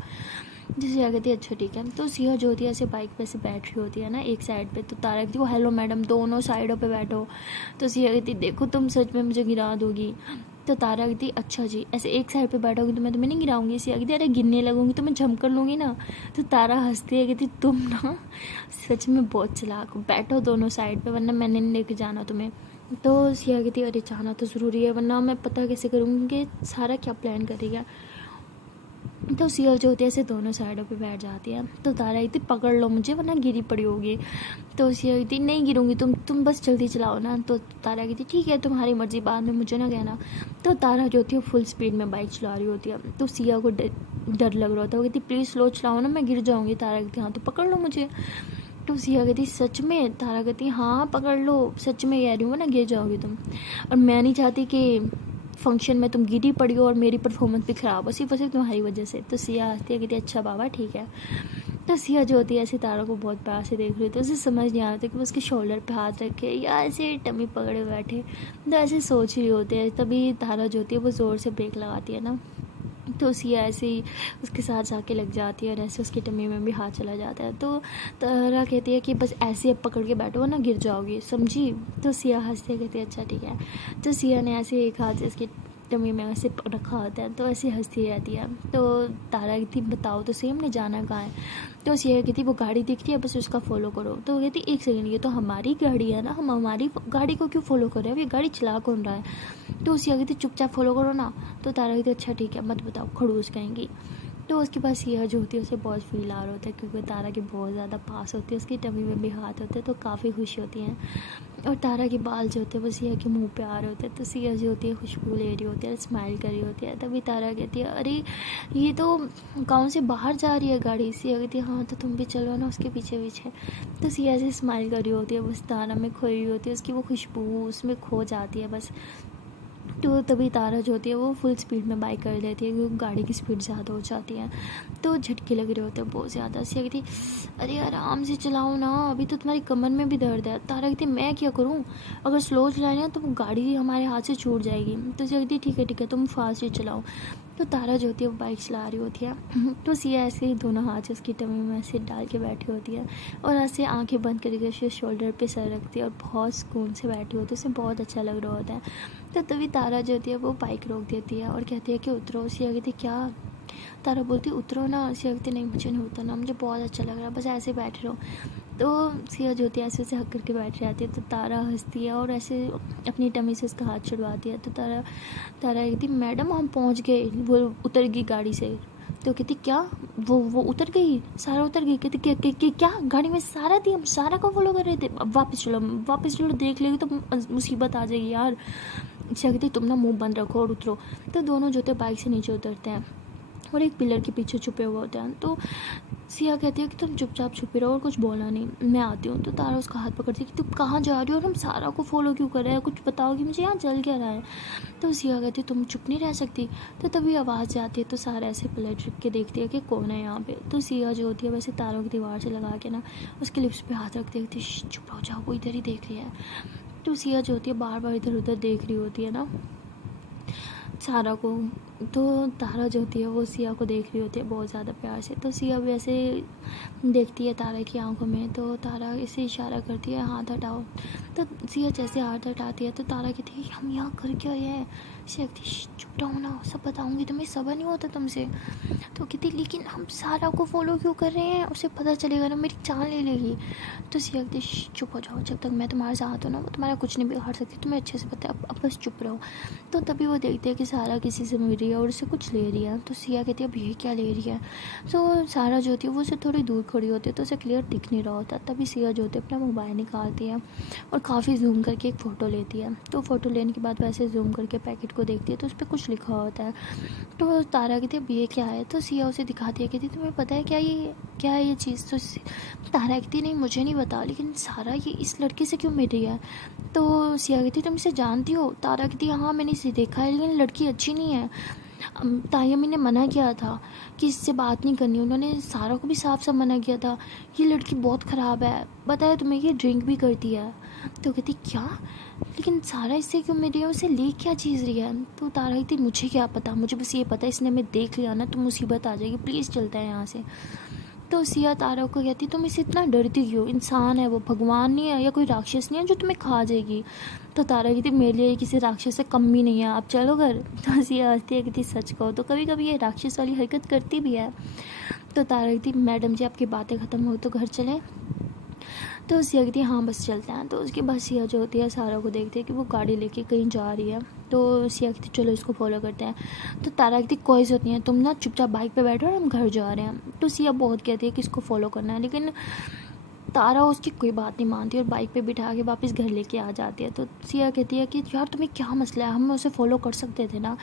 जैसे सिया कहती है अच्छा ठीक है। तो सिया जो होती है ऐसे बाइक पे से बैठ रही होती है ना एक साइड पे। तो तारा कहती है हेलो मैडम दोनों साइडों पे बैठो। तो सिया कहती देखो तुम सच में मुझे गिरा दोगी। तो तारा कहती अच्छा जी ऐसे एक साइड पे बैठोगी तो मैं तुम्हें नहीं गिराऊंगी। सिया कहती अरे गिरने लगूंगी तो मैं झम कर लूँगी ना। तो तारा हंसती है कहती तुम ना सच में बहुत चालाक हो, बैठो दोनों साइड पे वरना मैंने नहीं लेके जाना तुम्हें। तो सिया कहती अरे जाना तो ज़रूरी है वरना मैं पता कैसे करूँगी कि सारा क्या प्लान करेगा। तो सिया जो होती है ऐसे दोनों साइडों पे बैठ जाती है। तो तारा कहती पकड़ लो मुझे वरना गिरी पड़ी होगी। तो सिया कहती नहीं गिरूंगी, तुम बस जल्दी चलाओ ना। तो तारा कहती ठीक है तुम्हारी मर्जी, बाद में मुझे ना कहना। तो तारा जो होती है फुल स्पीड में बाइक चला रही होती है। तो सिया को डर लग रहा होता है, वो कहती प्लीज़ स्लो चलाओ ना मैं गिर जाऊँगी। तारा कहती हाँ तो पकड़ लो मुझे। तो सिया कहती सच में। तारा कहती हाँ पकड़ लो, सच में कह रही हूँ ना गिर जाओगी तुम, और मैं नहीं चाहती कि फंक्शन में तुम गिरी पड़ी हो और मेरी परफॉर्मेंस भी ख़राब हो सिर्फ और सिर्फ तुम्हारी वजह से। तो सिया हंसती है कहती अच्छा बाबा ठीक है। तो सिया जो होती है ऐसे तारा को बहुत प्यार से देख रही थी, उसे समझ नहीं आता कि वो उसके शोल्डर पे हाथ रखे या ऐसे टमी पकड़े बैठे। तो ऐसे सोच रही होती है, तभी तारा जो होती है वो ज़ोर से ब्रेक लगाती है ना। तो सिया ऐसे ही उसके साथ जाके लग जाती है और ऐसे उसकी टमी में भी हाथ चला जाता है। तो तारा कहती है कि बस ऐसे अब पकड़ के बैठो ना गिर जाओगी समझी। तो सिया हंसते कहती है अच्छा ठीक है। तो सिया ने ऐसे एक हाथ से उसकी टमी में ऐसे रखा होता है, तो ऐसे हंसती रहती है। तो तारा कहती बताओ तो सेम ने जाना कहाँ है। तो सिया कहती वो गाड़ी दिख रही है, बस उसका फॉलो करो। तो कहती एक सेकंड, ये तो हमारी गाड़ी है ना, हम हमारी गाड़ी को क्यों फॉलो कर रहे हैं, ये गाड़ी चला कौन रहा है। तो सिया कहती चुपचाप फॉलो करो ना। तो तारा कहती अच्छा ठीक है, मत बताओ, खड़ूस कहेंगी। तो उसके पास सिया जो होती है उसे बहुत फील आ रहा होता है, क्योंकि तारा के बहुत ज़्यादा पास होती है, उसकी टमी में भी हाथ होते हैं, तो काफ़ी खुश होती हैं। और तारा के बाल जो होते हैं वो सिया के मुंह पे आ रहे होते हैं, तो सिया जो होती है खुशबू ले रही होती है, स्माइल कर रही होती है। तभी तारा कहती है अरे ये तो गाँव से बाहर जा रही है गाड़ी। सिया कहती है हाँ तो तुम भी चलो ना उसके पीछे पीछे। तो सिया से स्माइल कर रही होती है, बस तारा में खोई हुई होती है, उसकी वो खुशबू उसमें खो जाती है बस। तो तभी तारा जो होती है वो फुल स्पीड में बाइक कर लेती है, क्योंकि गाड़ी की स्पीड ज़्यादा हो जाती है, तो झटके लग रहे होते हैं बहुत ज़्यादा। सिया कहती अरे आराम से चलाओ ना, अभी तो तुम्हारी कमर में भी दर्द है। तारा कहती मैं क्या करूँ, अगर स्लो चलाए ना तो वो गाड़ी हमारे हाथ से छूट जाएगी। तो सिया कहती ठीक है तुम फास्ट ही चलाओ। तो तारा जो होती है वो बाइक चला रही होती है। तो सिया ऐसे ही दोनों हाथ उसकी टमी में ऐसे डाल के बैठी होती है, और ऐसे आंखें बंद करके उसके शोल्डर पे सर रखती है, और बहुत सुकून से बैठी होती है, उसे बहुत अच्छा लग रहा होता है। तो तभी तारा जो होती है वो बाइक रोक देती है और कहती है कि उतरो। सिया कहती क्या। तारा बोलती उतरो ना। सिया कहती नहीं मुझे नहीं उतरना, मुझे बहुत अच्छा लग रहा है, बस ऐसे बैठे रहो। तो सिया जो होती है ऐसे उसे हक करके बैठ जाती है। तो तारा हंसती है और ऐसे अपनी टमी से उसका हाथ छुड़वाती है। तो तारा कहती मैडम हम पहुंच गए, वो उतर गई गाड़ी से। तो कहती क्या, वो उतर गई, सारा उतर गई। कहती क्या गाड़ी में सारा थी, हम सारा को फॉलो कर रहे थे। अब वापस चलो देख लेगी तो मुसीबत आ जाएगी यार। सिया कहती तुम ना मुंह बंद रखो और उतरो। तो दोनों जो थे बाइक से नीचे उतरते हैं और एक पिलर के पीछे छुपे हुए होते हैं। तो सिया कहती है कि तुम चुपचाप छुपे रहो और कुछ बोला नहीं, मैं आती हूँ। तो तारा उसका हाथ पकड़ती है कि तुम कहाँ जा रही हो और हम सारा को फॉलो क्यों कर रहे हैं, कुछ बताओ कि मुझे यहाँ चल क्या रहा है। तो सिया कहती है तुम चुप नहीं रह सकती। तो तभी आवाज़ आती है, तो सारा ऐसे पलट के देखती है कि कौन है यहाँ पे। तो सिया जो होती है वैसे तारों की दीवार से लगा के ना उसके लिप्स पे हाथ रख देखती है, चुप हो जाओ वो इधर ही देख रही है। तो सिया जो होती है बार बार इधर उधर देख रही होती है ना सारा को। तो तारा जो होती है वो सिया को देख रही होती है बहुत ज़्यादा प्यार से। तो सिया भी ऐसे देखती है तारा की आंखों में, तो तारा इसे इशारा करती है हाथ हटाओ। तो सिया जैसे हाथ हटाती है तो तारा कहती है हम यहाँ कर क्या है। सिया कहती चुप रहो ना, सब बताऊँगी तुम्हें, सबर नहीं होता तुमसे। तो कहती लेकिन हम सारा को फॉलो क्यों कर रहे हैं, उसे पता चलेगा ना मेरी जान ले लेगी। तो सिया कहती चुप हो जाओ, जब तक मैं तुम्हारे साथ हूँ ना वो तुम्हारा कुछ नहीं बिगाड़ सकती, तुम्हें अच्छे से पता है, अब बस चुप रहो। तो तभी वो देखती है कि सारा किसी से मिल रही है और उसे कुछ ले रही है। तो सिया कहती है अब ये क्या ले रही है। तो सारा जो होती है वो उसे थोड़ी दूर खड़ी होती है, तो उसे क्लियर दिख नहीं रहा होता। तभी सिया जो होती है अपना मोबाइल निकालती है और काफ़ी जूम करके एक फ़ोटो लेती है। तो फ़ोटो लेने के बाद वैसे जूम करके पैकेट को देखती है तो उस पर कुछ लिखा होता है। तो तारा कहती है अब ये क्या है। तो सिया उसे दिखाती है, कहती तुम्हें पता है क्या है ये चीज़। तो तारा कहती नहीं मुझे नहीं पता, लेकिन सारा ये इस लड़के से क्यों मिल रही है। तो सिया कहती तुम इसे जानती हो। तारा कहती हाँ मैंने इसे देखा है, लेकिन लड़की अच्छी नहीं है। तायमी ने मना किया था कि इससे बात नहीं करनी, उन्होंने सारा को भी साफ साफ मना किया था, ये लड़की बहुत ख़राब है, पता है तुम्हें, ये ड्रिंक भी करती है। तो कहती क्या, लेकिन सारा इससे क्यों मिल रही है, उसे ले क्या चीज़ रही है। तो तारा कहती मुझे क्या पता, मुझे बस ये पता है इसने हमें देख लिया ना तो मुसीबत आ जाएगी, प्लीज़ चलते हैं यहाँ से। तो सिया तारा को कहती तुम इससे इतना डरती क्यों, इंसान है वो, भगवान नहीं है या कोई राक्षस नहीं है जो तुम्हें खा जाएगी। तो तारा कहती मेरे लिए किसी राक्षस से कम भी नहीं है, आप चलो घर। तो सिया हंसती है, कहती सच कहो तो कभी कभी ये राक्षस वाली हरकत करती भी है। तो तारा कहती मैडम जी आपकी बातें ख़त्म हो तो घर चलें। तो सिया कहती है हाँ बस चलते हैं। तो उसके बाद सिया जो होती है सारा को देखती है कि वो गाड़ी लेके कहीं जा रही है। तो सिया कहती चलो इसको फॉलो करते हैं। तो तारा कहती कोई ज़रूरत नहीं है, तुम ना चुपचाप बाइक पे बैठो और हम घर जा रहे हैं। तो सिया बहुत कहती है कि इसको फॉलो करना है, लेकिन तारा उसकी कोई बात नहीं मानती और बाइक पे बिठा के वापस घर लेके आ जाती है। तो सिया कहती है कि यार तुम्हें क्या मसला है, हम उसे फॉलो कर सकते थे ना,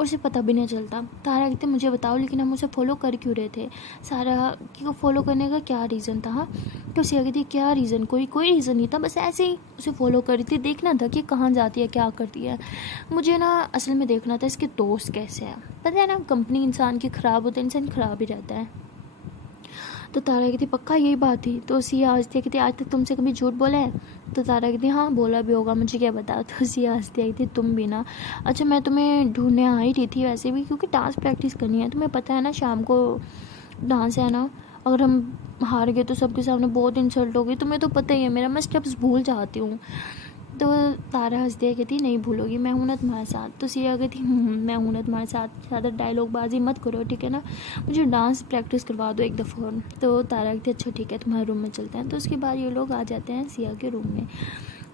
उसे पता भी नहीं चलता। तारा कहती मुझे बताओ लेकिन हम उसे फॉलो कर क्यों रहे थे, सारा को फॉलो करने का क्या रीज़न था। हाँ तो सिया कहती क्या रीज़न, कोई रीज़न नहीं था, बस ऐसे ही उसे फॉलो कर रही थी, देखना था कि कहाँ जाती है क्या करती है। मुझे ना असल में देखना था इसके दोस्त कैसे हैं, पता है ना कंपनी इंसान की ख़राब होती है, इंसान ख़राब ही रहता है। तो तारा कहती पक्का यही बात थी। तो सिया हंसती है, कहती आज तक तुमसे कभी झूठ बोला है। तो तारा कहती हाँ बोला भी होगा, मुझे क्या बता। तो सिया हंसती है, कहती तुम भी ना, अच्छा मैं तुम्हें ढूंढने आ ही रही थी वैसे भी, क्योंकि डांस प्रैक्टिस करनी है, तुम्हें पता है ना शाम को डांस है ना, अगर हम हार गए तो सबके सामने बहुत इंसल्ट होगी, तुम्हें तो पता ही है मेरा, मैं स्टेप्स भूल जाती हूँ। तो तारा हंसती है, कहती नहीं भूलोगी, मैं हूं ना तुम्हारे साथ। तो सिया कहती मैं हूं ना तुम्हारे साथ, ज़्यादा डायलॉग बाजी मत करो, ठीक है ना, मुझे डांस प्रैक्टिस करवा दो एक दफ़ा और। तो तारा कहती अच्छा ठीक है, तुम्हारे रूम में चलते हैं। तो उसके बाद ये लोग आ जाते हैं सिया के रूम में।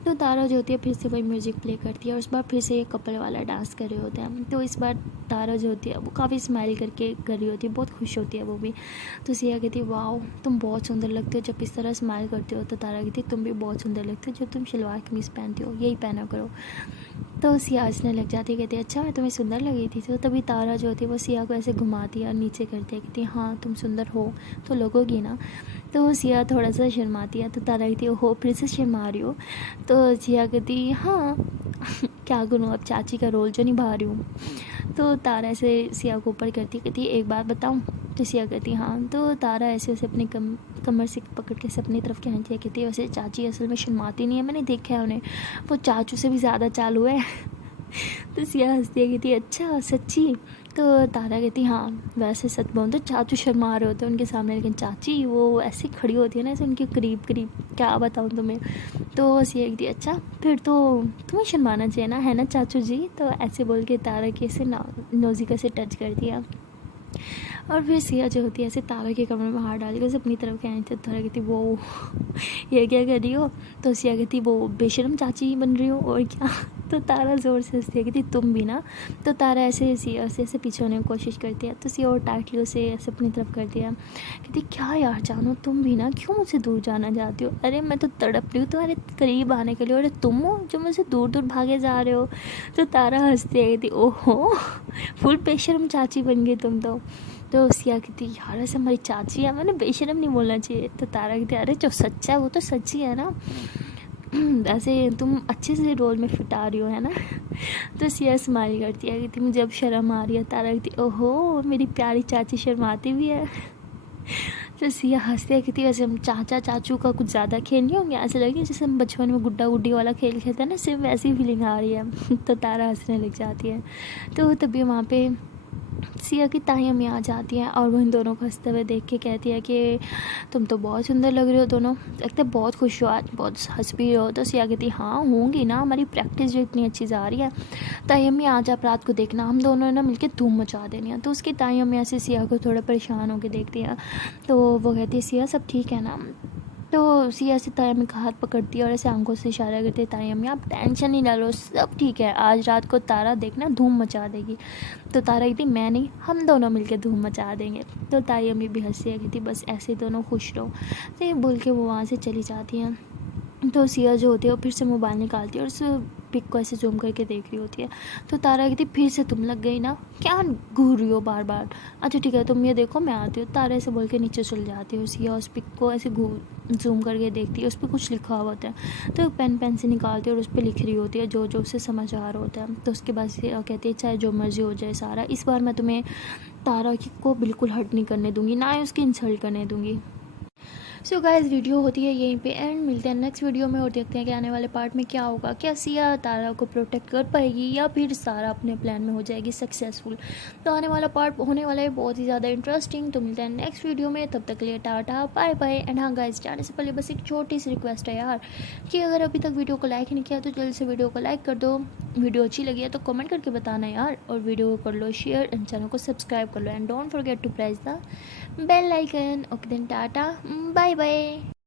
तो तारा जो होती है फिर से वही म्यूज़िक प्ले करती है और इस बार फिर से ये कपल वाला डांस कर रहे होते हैं। तो इस बार तारा जो होती है वो काफ़ी स्माइल करके कर रही होती है, बहुत खुश होती है वो भी। तो सिया कहती है वाओ तुम बहुत सुंदर लगते हो जब इस तरह स्माइल करते हो। तो तारा कहती है तुम भी बहुत सुंदर लगते हो जब तुम शलवार कमीज़ पहनती हो, यही पहना करो। तो सिया हंसने लग जाती है, कहती है अच्छा मैं तुम्हें सुंदर लगी थी। तो तभी तारा जो होती है वो सिया को ऐसे घुमाती है और नीचे करती है, कहती है हाँ तुम सुंदर हो तो लगोगी ना। तो सिया थोड़ा सा शर्माती है। तो तारा कहती है हो फिर से शर्मा रही हो। तो सिया कहती है हाँ क्या करूँ, अब चाची का रोल जो निभा रही हूँ। तो तारा ऐसे सिया को ऊपर करती, कहती है एक बात बताऊँ। तो सिया कहती हाँ। तो तारा ऐसे उसे अपनी कमर से पकड़ के अपनी तरफ खींचती है, कहती है वैसे चाची असल में शर्माती नहीं है, मैंने देखा है उन्हें, वो चाचू से भी ज़्यादा चालू है। तो सिया हंसती है, कहती है अच्छा सच्ची। तो तारा कहती हाँ वैसे सच बोलूँ तो चाचू शर्मा रहे होते हैं उनके सामने, लेकिन चाची वो ऐसी खड़ी होती है ना ऐसे उनके करीब करीब, क्या बताऊँ तुम्हें। तो सिया कहती अच्छा फिर तो तुम्हें शर्माना चाहिए ना, है ना चाचू जी। तो ऐसे बोल के तारा की ऐसे नोज़िका से टच कर दिया। और फिर सिया जो होती है ऐसे तारा के कमरे में हाथ डाल के उसे अपनी तरफ खींचती है। तारा कहती वो ये क्या कर रही हो। तो सिया कहती वो बेशरम चाची बन रही हो और क्या। तो तारा ज़ोर से हंसती है, कहती तुम भी ना। तो तारा ऐसे सिया से ऐसे पीछे होने की कोशिश करती है। तो सिया और टाइटली उसे ऐसे अपनी तरफ कर दिया, कहती क्या यार जानो तुम भी ना, क्यों मुझसे दूर जाना चाहती हो, अरे मैं तो तड़प रही हूँ तुम्हारे करीब आने के लिए, अरे तुम हो जो मुझसे दूर दूर भागे जा रहे हो। तो तारा हंसती है, कहती ओहो फुल बेशरम चाची बन गई तुम तो सिया कहती यार ऐसे हमारी चाची है, मैंने बेशरम नहीं बोलना चाहिए। तो तारा कहती अरे जो सच्चा है वो तो सच्ची है ना, ऐसे तुम अच्छे से रोल में फिट आ रही हो, है ना। तो सिया स्माइल करती है, कहती मुझे अब शर्म आ रही है। तारा कहती ओहो मेरी प्यारी चाची शर्माती भी है। तो सिया हंसती है, कहती वैसे हम चाचा चाचू का कुछ ज़्यादा खेल नहीं होंगे, ऐसे लगे जैसे हम बचपन में गुड्डा गुड्डी वाला खेल खेलते हैं ना, सिर्फ वैसी फीलिंग आ रही है। तो तारा हंसने लग जाती है। तो तभी वहाँ पे सिया की ताई अम्मी आ जाती हैं और वो इन दोनों को हंसते हुए देख के कहती है कि तुम तो बहुत सुंदर लग रहे हो दोनों, लगता है बहुत खुश हो आज, बहुत हंस भी हो। तो सिया कहती हाँ होंगी ना, हमारी प्रैक्टिस जो इतनी अच्छी जा रही है। ताई अम्मी आज आप रात को देखना, हम दोनों ने ना मिलकर धूम मचा देनी है। तो उसकी ताई अम्मी ऐसे सिया को थोड़ा परेशान होकर देखती है। तो वो कहती है सिया सब ठीक है ना। तो सिया से ताई अम्मी का हाथ पकड़ती है और ऐसे आंखों से इशारा करती है ताई अम्मी आप टेंशन नहीं डालो, सब ठीक है, आज रात को तारा देखना धूम मचा देगी। तो तारा कहती मैं नहीं, हम दोनों मिलकर धूम मचा देंगे। तो ताई अम्मी भी हंसी है, कहती बस ऐसे दोनों खुश रहो। तो ये बोल के वो वहाँ से चली जाती हैं। तो सिया जो होती है वो फिर से मोबाइल निकालती है और उस पिक को ऐसे जूम करके देख रही होती है। तो तारा कहती फिर से तुम लग गई ना, क्या घूर रही हो बार बार, अच्छा ठीक है तुम ये देखो मैं आती हूँ। तारा ऐसे बोल के नीचे चल जाती है। सिया उस पिक को ऐसे जूम करके देखती है, उस पर कुछ लिखा हुआ होता है। तो पेन से निकालती है और उस पर लिख रही होती है जो जो उसे समझ आ रहा होता है। तो उसके बाद सिया कहती है चाहे जो मर्जी हो जाए सारा, इस बार मैं तुम्हें तारा को बिल्कुल हर्ट नहीं करने दूंगी, ना ही उसकी इंसल्ट करने दूंगी। सो गाइस वीडियो होती है यहीं पे एंड, मिलते हैं नेक्स्ट वीडियो में और देखते हैं कि आने वाले पार्ट में क्या होगा, क्या सिया तारा को प्रोटेक्ट कर पाएगी या फिर सारा अपने प्लान में हो जाएगी सक्सेसफुल। तो आने वाला पार्ट होने वाला है बहुत ही ज़्यादा इंटरेस्टिंग। तो मिलते हैं नेक्स्ट वीडियो में, तब तक के लिए टाटा बाय बाय। एंड हाँ गाइस जाने से पहले बस एक छोटी सी रिक्वेस्ट है यार, कि अगर अभी तक वीडियो को लाइक नहीं किया तो जल्द से वीडियो को लाइक कर दो, वीडियो अच्छी लगी है तो कमेंट करके बताना यार, और वीडियो को कर लो शेयर एंड चैनल को सब्सक्राइब कर लो and don't forget to press the bell icon. Okay then tata bye bye.